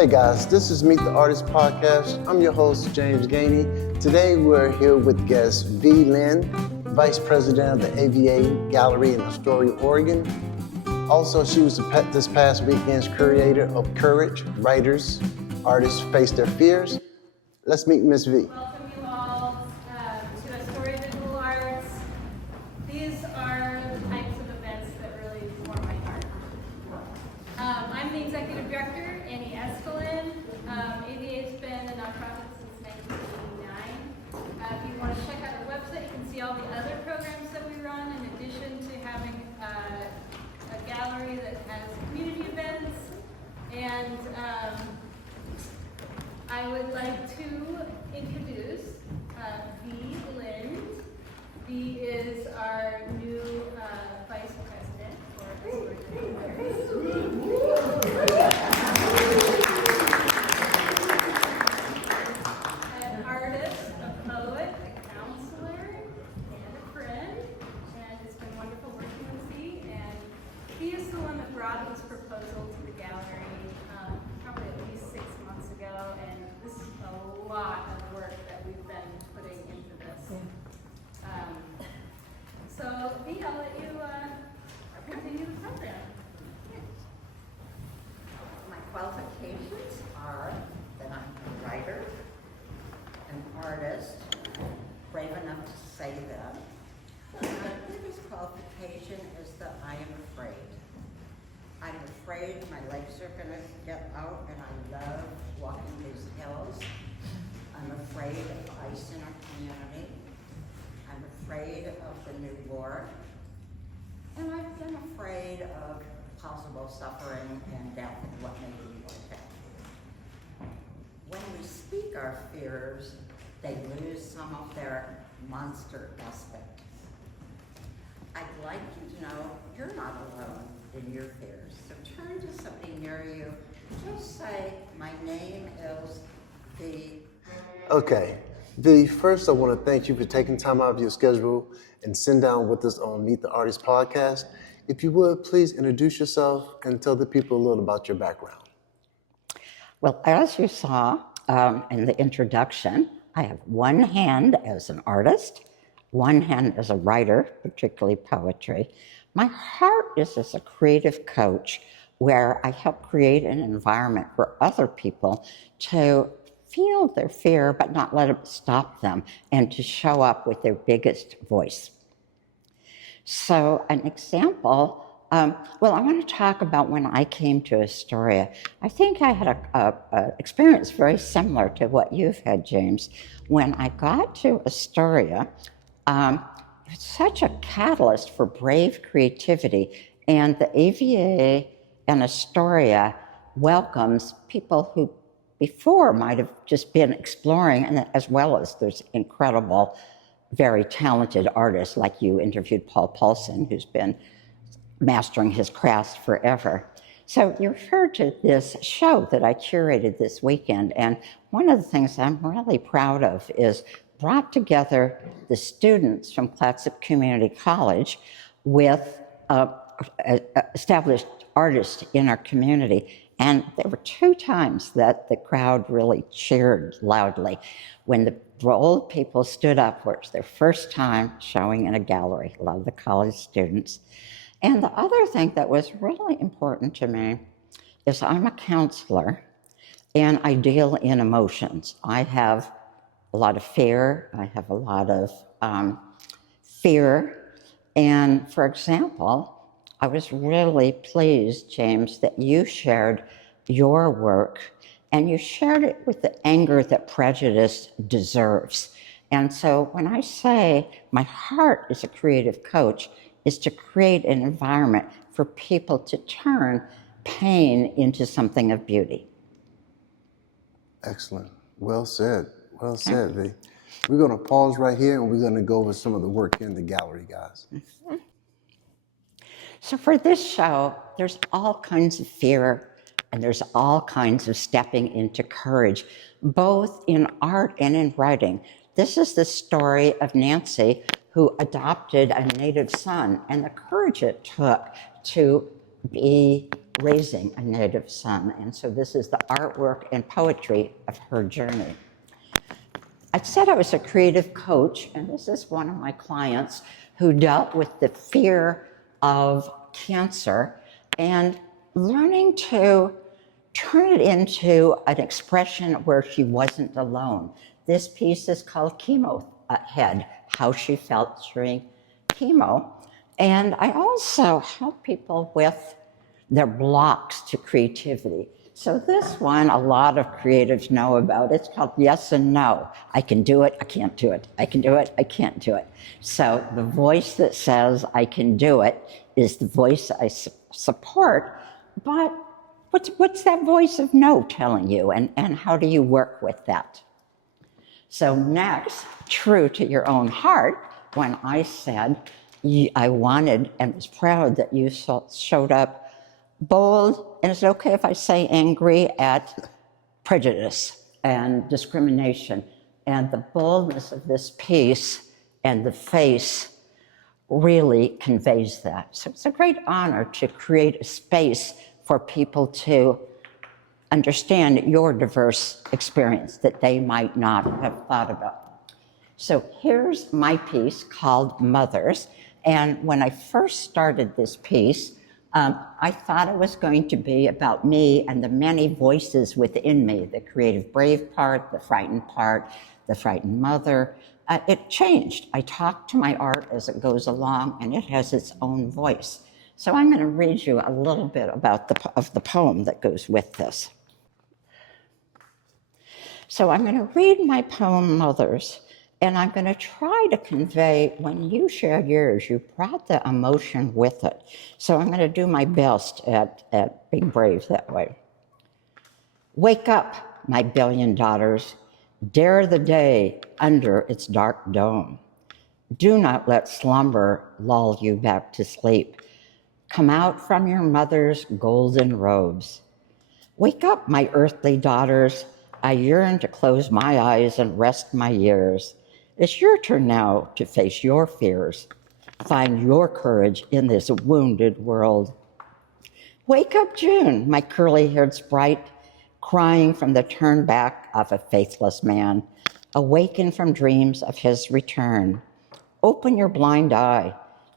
Hey guys, this is Meet the Artist podcast. I'm your host, James Gainey. Today we're here with guest V. Lynn, Vice President of the AVA Gallery in Astoria, Oregon. Also, she was this past weekend's curator of Courage, Writers, Artists Face Their Fears. Let's meet Miss V. Welcome you all to Astoria Visual Arts. These are the types of events that really warm my heart. I'm the Executive Director, Annie Escalin. AVA's been a nonprofit since 1989. If you want to check out our website, you can see all the other programs that we run in addition to having a gallery that has community events. And I would like to introduce V. Lynn. V is our new Vice President for Astoria. An artist, a poet, a counselor, and a friend. And it's been wonderful working with V. And he is the one that brought this proposal to the gallery probably at least 6 months ago. And this is a lot of work that we've been putting into this. So, V, I'll let you continue the program. My qualifications are that I'm a writer, an artist, brave enough to say them. My biggest qualification is that I am afraid. I'm afraid my legs are going to get out, and I love walking these hills. I'm afraid of ice in our community. I'm afraid of the new war. And I've been afraid of possible suffering and death and what may be like that. When we speak our fears, they lose some of their monster aspect. I'd like you to know you're not alone in your fears. So turn to somebody near you. Just say, my name is V. Okay, V, first I want to thank you for taking time out of your schedule and sitting down with us on Meet the Artist podcast. If you would, please introduce yourself and tell the people a little about your background. Well, as you saw in the introduction, I have one hand as an artist, one hand as a writer, particularly poetry. My heart is as a creative coach where I help create an environment for other people to feel their fear but not let it stop them and to show up with their biggest voice. So an example, I want to talk about when I came to Astoria. I think I had an experience very similar to what you've had, James. When I got to Astoria, it's such a catalyst for brave creativity, and the AVA and Astoria welcomes people who before might have just been exploring, and as well as there's incredible, very talented artists like you interviewed Paul Paulson, who's been mastering his craft forever. So you referred to this show that I curated this weekend, and one of the things I'm really proud of is brought together the students from Clatsop Community College with established artists in our community. And there were 2 times that the crowd really cheered loudly when the old people stood up, where it was their first time showing in a gallery, a lot of the college students. And the other thing that was really important to me is I'm a counselor and I deal in emotions. I have a lot of fear, I have a lot of fear. And for example, I was really pleased, James, that you shared your work and you shared it with the anger that prejudice deserves. And so when I say my heart as a creative coach is to create an environment for people to turn pain into something of beauty. Excellent. Well said. Well said, V. We're going to pause right here and we're going to go over some of the work in the gallery, guys. So for this show, there's all kinds of fear and there's all kinds of stepping into courage, both in art and in writing. This is the story of Nancy, who adopted a native son, and the courage it took to be raising a native son. And so this is the artwork and poetry of her journey. I said I was a creative coach, and this is one of my clients who dealt with the fear of cancer and learning to turn it into an expression where she wasn't alone. This piece is called Chemo Head, how she felt during chemo. And I also help people with their blocks to creativity. So this one, a lot of creatives know about. It's called yes and no. I can do it, I can't do it. I can do it, I can't do it. So the voice that says I can do it is the voice I support, but what's that voice of no telling you, and how do you work with that? So next, true to your own heart, when I said I wanted and was proud that you showed up bold, and is it okay if I say angry at prejudice and discrimination? And the boldness of this piece and the face really conveys that. So it's a great honor to create a space for people to understand your diverse experience that they might not have thought about. So here's my piece called Mothers. And when I first started this piece, I thought it was going to be about me and the many voices within me, the creative brave part, the frightened mother. It changed. I talk to my art as it goes along, and it has its own voice. So I'm going to read you a little bit about the poem that goes with this. So I'm going to read my poem, Mothers, and I'm going to try to convey, when you shared yours, you brought the emotion with it. So I'm going to do my best at being brave that way. Wake up, my billion daughters. Dare the day under its dark dome. Do not let slumber lull you back to sleep. Come out from your mother's golden robes. Wake up, my earthly daughters. I yearn to close my eyes and rest my years. It's your turn now to face your fears. Find your courage in this wounded world. Wake up, June, my curly-haired sprite, crying from the turn back of a faithless man. Awaken from dreams of his return. Open your blind eye.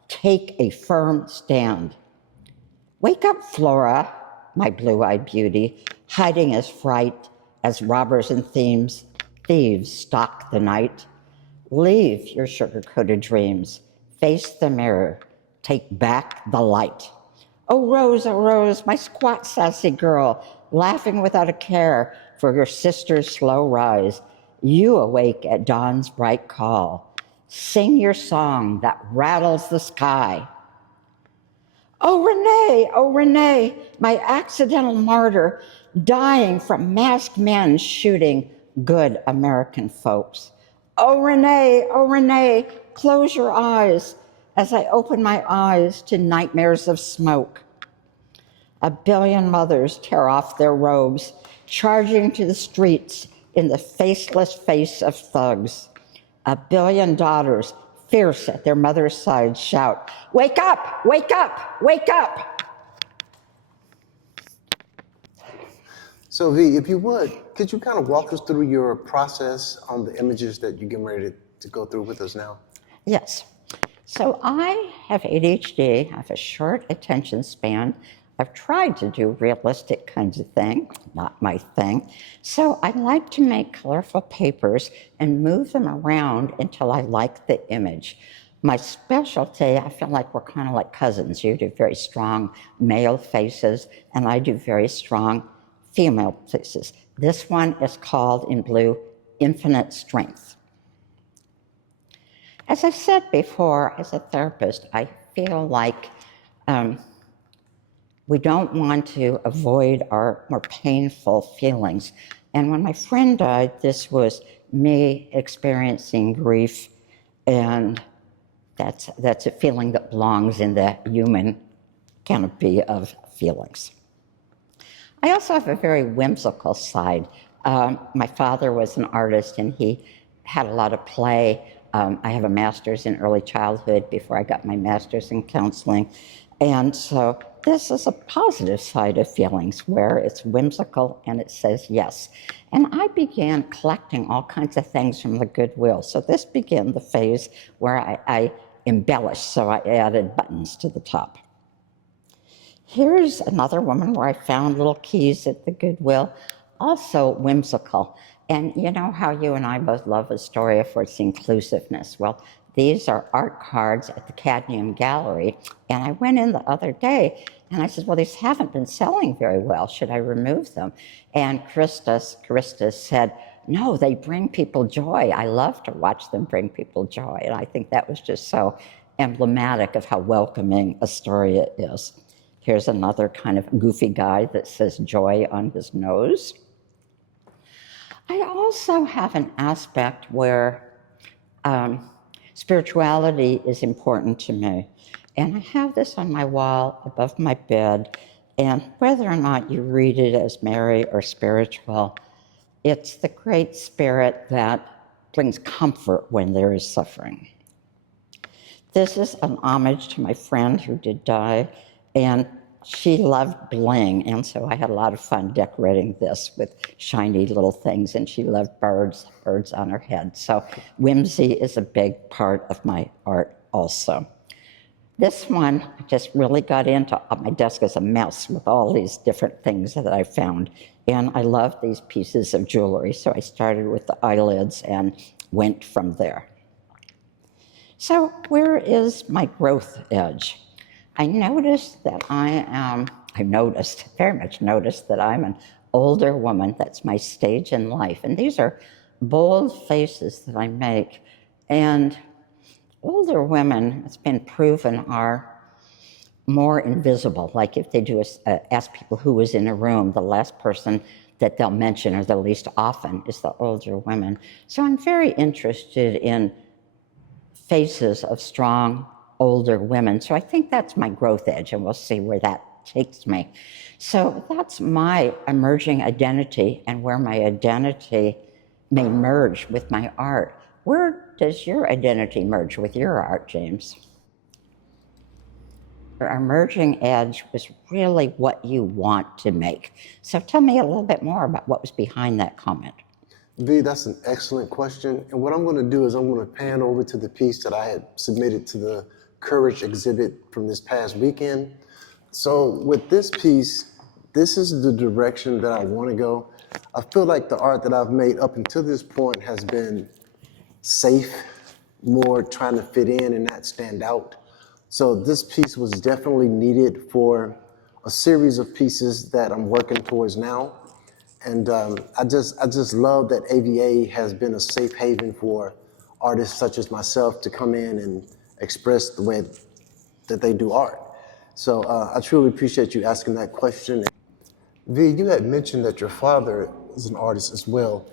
Take a firm stand. Wake up, Flora, my blue-eyed beauty, hiding as fright as robbers and thieves stalk the night. Leave your sugar-coated dreams. Face the mirror. Take back the light. Oh, Rose, my squat sassy girl, laughing without a care for your sister's slow rise. You awake at dawn's bright call. Sing your song that rattles the sky. Oh, Renee, my accidental martyr, dying from masked men shooting good American folks. Oh, Renee, close your eyes as I open my eyes to nightmares of smoke. A billion mothers tear off their robes, charging to the streets in the faceless face of thugs. A billion daughters, fierce at their mother's side, shout, "Wake up, wake up, wake up!" So V, if you would, could you kind of walk us through your process on the images that you're getting ready to go through with us now? Yes. So I have ADHD, I have a short attention span. I've tried to do realistic kinds of things, not my thing. So I like to make colorful papers and move them around until I like the image. My specialty, I feel like we're kind of like cousins. You do very strong male faces, and I do very strong female faces. This one is called, in blue, Infinite Strength. As I said before, as a therapist, I feel like we don't want to avoid our more painful feelings. And when my friend died, this was me experiencing grief, and that's a feeling that belongs in the human canopy of feelings. I also have a very whimsical side. My father was an artist, and he had a lot of play. I have a master's in early childhood before I got my master's in counseling. And so this is a positive side of feelings where it's whimsical and it says yes. And I began collecting all kinds of things from the Goodwill. So this began the phase where I embellished, so I added buttons to the top. Here's another woman where I found little keys at the Goodwill, also whimsical. And you know how you and I both love Astoria for its inclusiveness. Well, these are art cards at the Cadmium Gallery. And I went in the other day and I said, well, these haven't been selling very well. Should I remove them? And Christa said, no, they bring people joy. I love to watch them bring people joy. And I think that was just so emblematic of how welcoming Astoria is. Here's another kind of goofy guy that says joy on his nose. I also have an aspect where spirituality is important to me. And I have this on my wall above my bed. And whether or not you read it as merry or spiritual, it's the great spirit that brings comfort when there is suffering. This is an homage to my friend who did die, and she loved bling, and so I had a lot of fun decorating this with shiny little things, and she loved birds on her head. So whimsy is a big part of my art also. This one I just really got into. My desk is a mess with all these different things that I found, and I love these pieces of jewelry, so I started with the eyelids and went from there. So where is my growth edge? I noticed, very much noticed that I'm an older woman. That's my stage in life. And these are bold faces that I make. And older women, it's been proven, are more invisible. Like if they do ask people who was in a room, the last person that they'll mention, or the least often, is the older women. So I'm very interested in faces of strong older women. So I think that's my growth edge, and we'll see where that takes me. So that's my emerging identity, and where my identity may merge with my art. Where does your identity merge with your art, James? Your emerging edge was really what you want to make. So tell me a little bit more about what was behind that comment. V, that's an excellent question. And what I'm going to do is I'm going to pan over to the piece that I had submitted to the Courage exhibit from this past weekend. So with this piece, this is the direction that I want to go. I feel like the art that I've made up until this point has been safe, more trying to fit in and not stand out. So this piece was definitely needed for a series of pieces that I'm working towards now. And I just love that AVA has been a safe haven for artists such as myself to come in and express the way that they do art. So I truly appreciate you asking that question. V, you had mentioned that your father is an artist as well.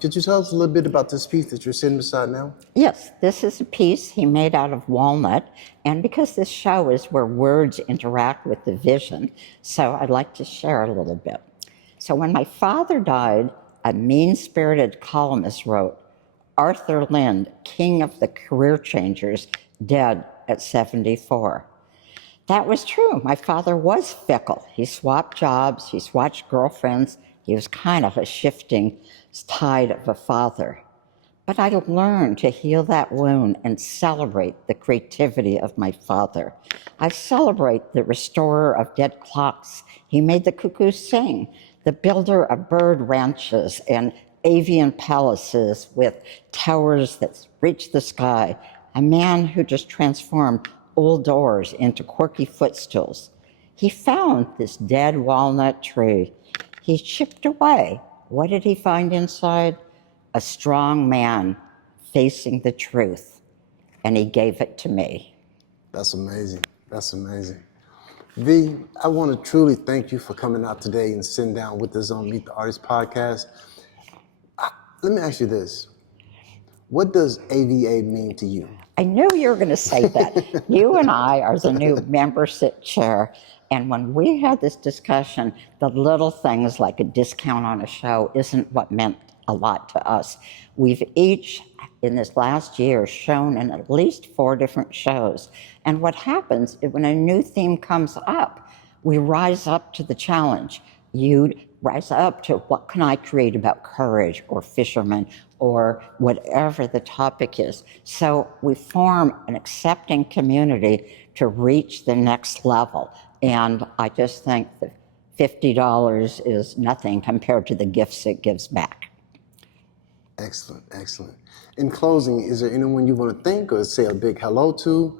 Could you tell us a little bit about this piece that you're sitting beside now? Yes, this is a piece he made out of walnut, and because this show is where words interact with the vision, so I'd like to share a little bit. So when my father died, a mean-spirited columnist wrote, "Arthur Lind, king of the career changers, dead at 74. That was true. My father was fickle. He swapped jobs, he switched girlfriends. He was kind of a shifting tide of a father. But I learned to heal that wound and celebrate the creativity of my father. I celebrate the restorer of dead clocks. He made the cuckoo sing, the builder of bird ranches and avian palaces with towers that reach the sky, a man who just transformed old doors into quirky footstools. He found this dead walnut tree. He chipped away. What did he find inside? A strong man facing the truth, and he gave it to me." That's amazing. That's amazing. V, I want to truly thank you for coming out today and sitting down with us on Meet the Artist podcast. Let me ask you this. What does AVA mean to you? I knew you were going to say that. You and I are the new membership chair. And when we had this discussion, the little things like a discount on a show isn't what meant a lot to us. We've each, in this last year, shown in at least 4 different shows. And what happens is when a new theme comes up, we rise up to the challenge. You rise up to what can I create about courage or fishermen or whatever the topic is. So we form an accepting community to reach the next level. And I just think that $50 is nothing compared to the gifts it gives back. Excellent, excellent. In closing, is there anyone you want to thank or say a big hello to?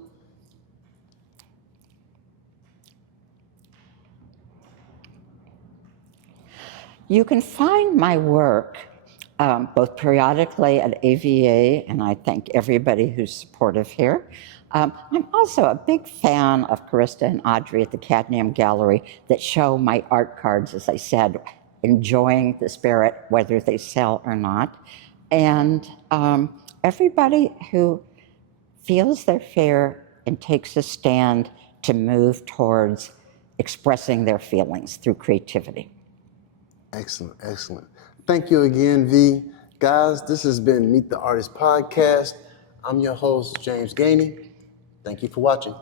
You can find my work both periodically at AVA, and I thank everybody who's supportive here. I'm also a big fan of Carista and Audrey at the Cadmium Gallery that show my art cards, as I said, enjoying the spirit, whether they sell or not. And everybody who feels their fear and takes a stand to move towards expressing their feelings through creativity. Excellent, excellent. Thank you again, V. Guys, this has been Meet the Artist Podcast. I'm your host, James Gainey. Thank you for watching.